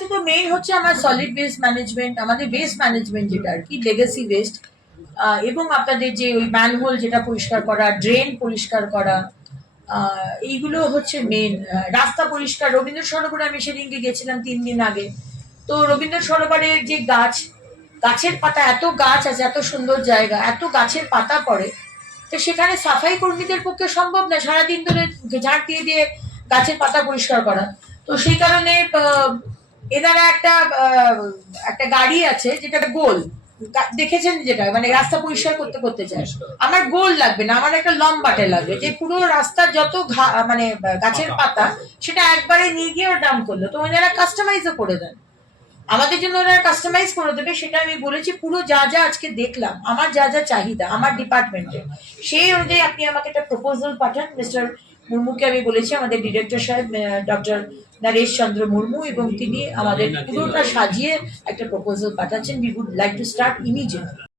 কাছে তো মেইন হচ্ছে আমার সলিড ওয়েস্ট ম্যানেজমেন্ট, আমাদের ওয়েস্ট ম্যানেজমেন্ট যেটা আর কি লেগেসি ওয়েস্ট, এবং আপনাদের যে ওই ম্যানহোল যেটা পরিষ্কার করা, ড্রেন পরিষ্কার করা, এইগুলো হচ্ছে মেন। রাস্তা পরিষ্কার, রবীন্দ্র সরোবরে আমি সেদিনকে গেছিলাম 3 দিন আগে। তো রবীন্দ্র সরোবরের যে গাছের পাতা, এত গাছ আছে, এত সুন্দর জায়গা, এত গাছের পাতা পড়ে, তো সেখানে সাফাই কর্মীদের পক্ষে সম্ভব না সারাদিন ধরে ঝাঁট দিয়ে দিয়ে গাছের পাতা পরিষ্কার করা। তো সেই কারণে এনারা একটা গাড়ি আছে যেটা গোল, দেখেছেন, যেটা মানে রাস্তা পরিষ্কার করতে করতে যায়। আমার গোল লাগবে না, আমার একটা লম্বাটে লাগবে, যে পুরো রাস্তার যত মানে গাছের পাতা সেটা একবারে নিয়ে গিয়ে ওর দাম করলো। তো ওনারা কাস্টমাইজও করে দেন, আমাদের জন্য ওনারা কাস্টমাইজ করে দেবে। সেটা আমি বলেছি, পুরো যা যা আজকে দেখলাম, আমার যা যা চাহিদা আমার ডিপার্টমেন্টে, সেই অনুযায়ী আপনি আমাকে একটা প্রপোজাল পাঠান। মিস্টার মুর্মুকে আমি বলেছি, আমাদের ডিরেক্টর সাহেব ডক্টর নরেশ চন্দ্র মুর্মু, এবং তিনি আমাদের পুরোটা সাজিয়ে একটা প্রপোজাল পাঠাচ্ছেন। We would like to start immediately.